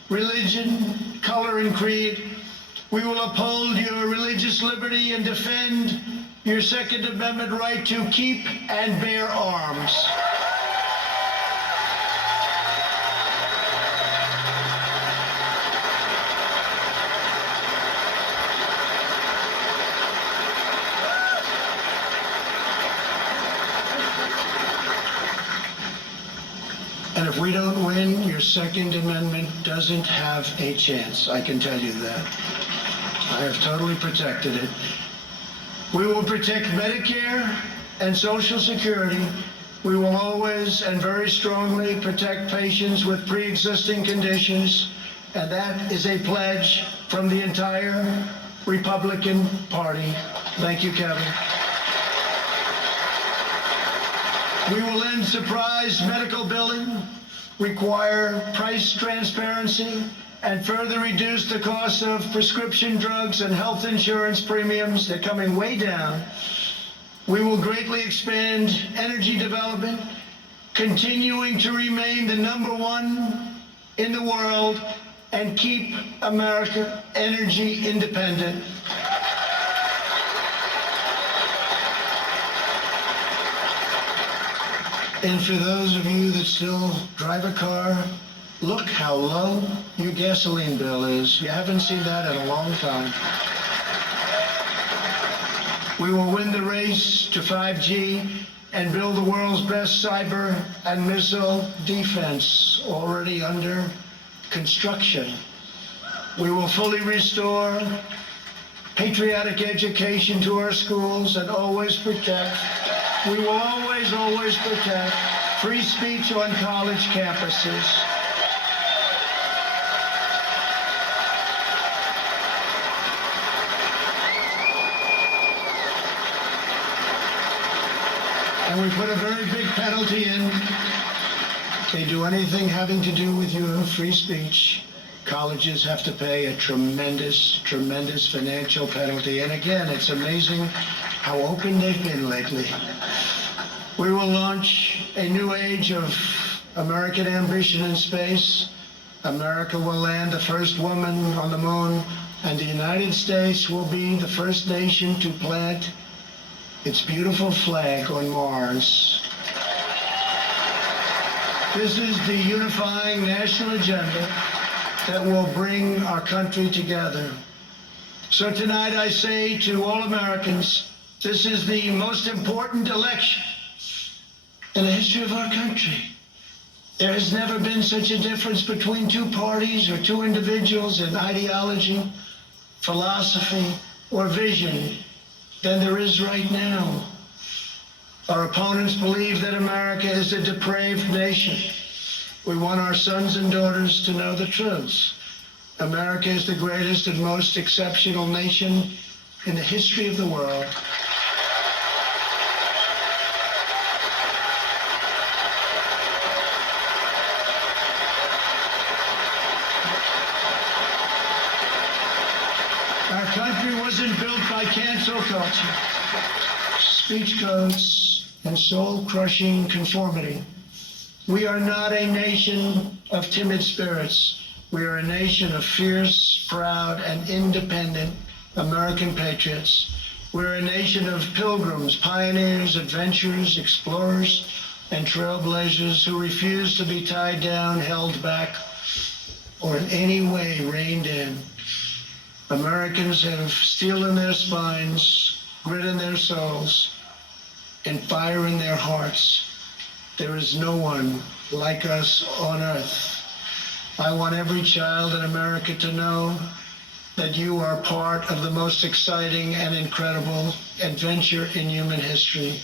religion, color, and creed. We will uphold your religious liberty and defend your Second Amendment right to keep and bear arms. And if we don't win, your Second Amendment doesn't have a chance. I can tell you that. I have totally protected it. We will protect Medicare and Social Security. We will always and very strongly protect patients with pre-existing conditions, and that is a pledge from the entire Republican Party. Thank you, Kevin. We will end surprise medical billing, require price transparency, and further reduce the cost of prescription drugs and health insurance premiums. They're coming way down. We will greatly expand energy development, continuing to remain the #1 in the world and keep America energy independent. And for those of you that still drive a car, look how low your gasoline bill is. You haven't seen that in a long time. We will win the race to 5G and build the world's best cyber and missile defense, already under construction. We will fully restore patriotic education to our schools and always protect, we will always protect free speech on college campuses. And we put a very big penalty in. If they do anything having to do with your free speech, colleges have to pay a tremendous financial penalty. And again, it's amazing how open they've been lately. We will launch a new age of American ambition in space. America will land the first woman on the moon, and the United States will be the first nation to plant its beautiful flag on Mars. This is the unifying national agenda that will bring our country together. So tonight I say to all Americans, this is the most important election in the history of our country. There has never been such a difference between two parties or two individuals in ideology, philosophy, or vision than there is right now. Our opponents believe that America is a depraved nation. We want our sons and daughters to know the truth. America is the greatest and most exceptional nation in the history of the world. Our country wasn't built by cancel culture, speech codes, and soul-crushing conformity. We are not a nation of timid spirits. We are a nation of fierce, proud, and independent American patriots. We're a nation of pilgrims, pioneers, adventurers, explorers, and trailblazers who refuse to be tied down, held back, or in any way reined in. Americans have steel in their spines, grit in their souls, and fire in their hearts. There is no one like us on earth. I want every child in America to know that you are part of the most exciting and incredible adventure in human history.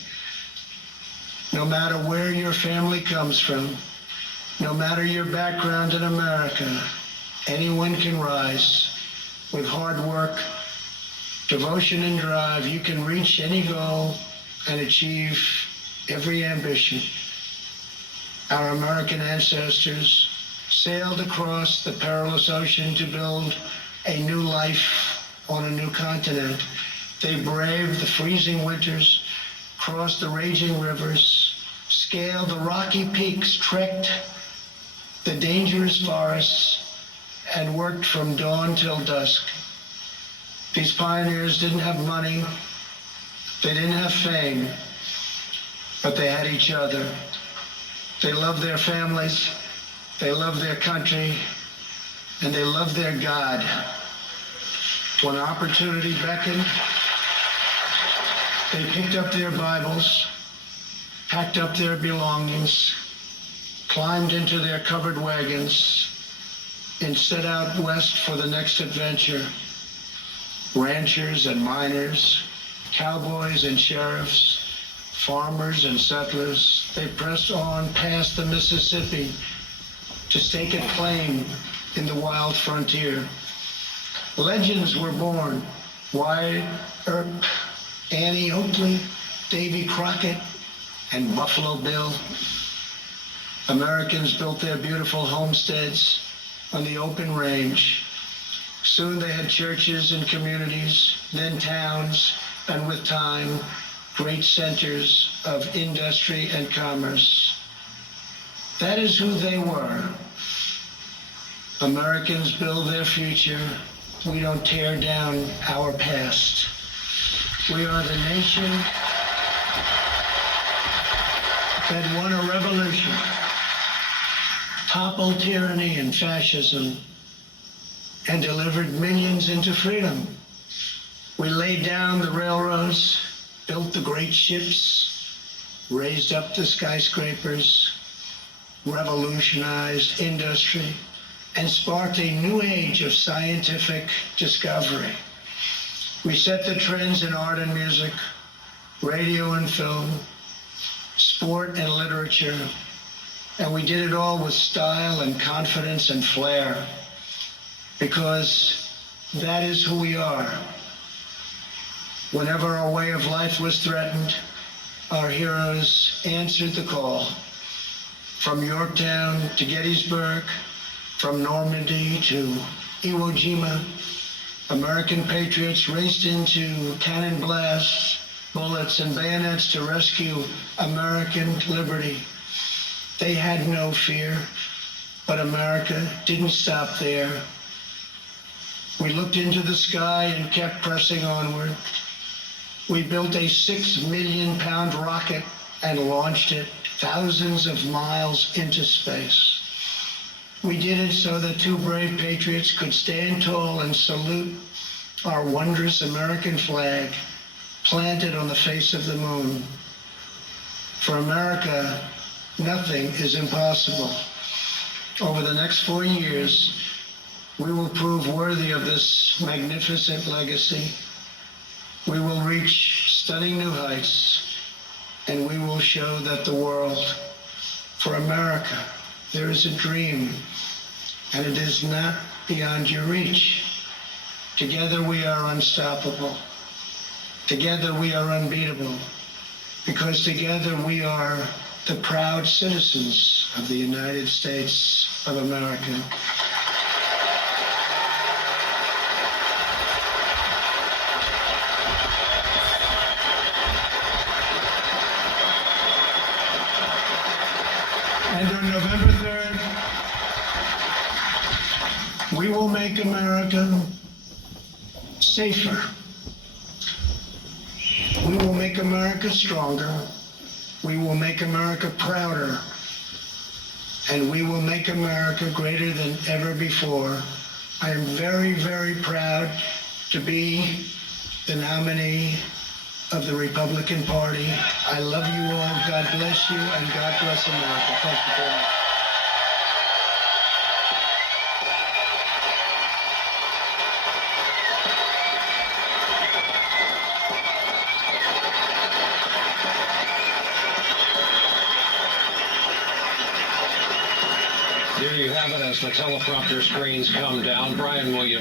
No matter where your family comes from, no matter your background in America, anyone can rise. With hard work, devotion, and drive, you can reach any goal and achieve every ambition. Our American ancestors sailed across the perilous ocean to build a new life on a new continent. They braved the freezing winters, crossed the raging rivers, scaled the rocky peaks, trekked the dangerous forests, and worked from dawn till dusk. These pioneers didn't have money, they didn't have fame, but they had each other. They loved their families, they loved their country, and they loved their God. When opportunity beckoned, they picked up their Bibles, packed up their belongings, climbed into their covered wagons, and set out west for the next adventure. Ranchers and miners, cowboys and sheriffs, farmers and settlers, they pressed on past the Mississippi to stake a claim in the wild frontier. Legends were born. Wyatt Earp, Annie Oakley, Davy Crockett, and Buffalo Bill. Americans built their beautiful homesteads on the open range. Soon they had churches and communities, then towns, and with time, great centers of industry and commerce. That is who they were. Americans build their future. We don't tear down our past. We are the nation that won a revolution, toppled tyranny and fascism, and delivered millions into freedom. We laid down the railroads, built the great ships, raised up the skyscrapers, revolutionized industry, and sparked a new age of scientific discovery. We set the trends in art and music, radio and film, sport and literature, and we did it all with style and confidence and flair, because that is who we are. Whenever our way of life was threatened, our heroes answered the call. From Yorktown to Gettysburg, from Normandy to Iwo Jima, American patriots raced into cannon blasts, bullets, and bayonets to rescue American liberty. They had no fear, but America didn't stop there. We looked into the sky and kept pressing onward. We built a 6 million pound rocket and launched it thousands of miles into space. We did it so that two brave patriots could stand tall and salute our wondrous American flag planted on the face of the moon. For America, nothing is impossible. Over the next 4 years, we will prove worthy of this magnificent legacy. We will reach stunning new heights, and we will show that the world, for America, there is a dream, and it is not beyond your reach. Together we are unstoppable. Together we are unbeatable, because together we are the proud citizens of the United States of America. And on November 3rd, we will make America safer. We will make America stronger. We will make America prouder. And we will make America greater than ever before. I am very, very proud to be the nominee of the Republican Party. I love you all. God bless you, and God bless America. Thank you very much. There you have it as the teleprompter screens come down. Brian Williams.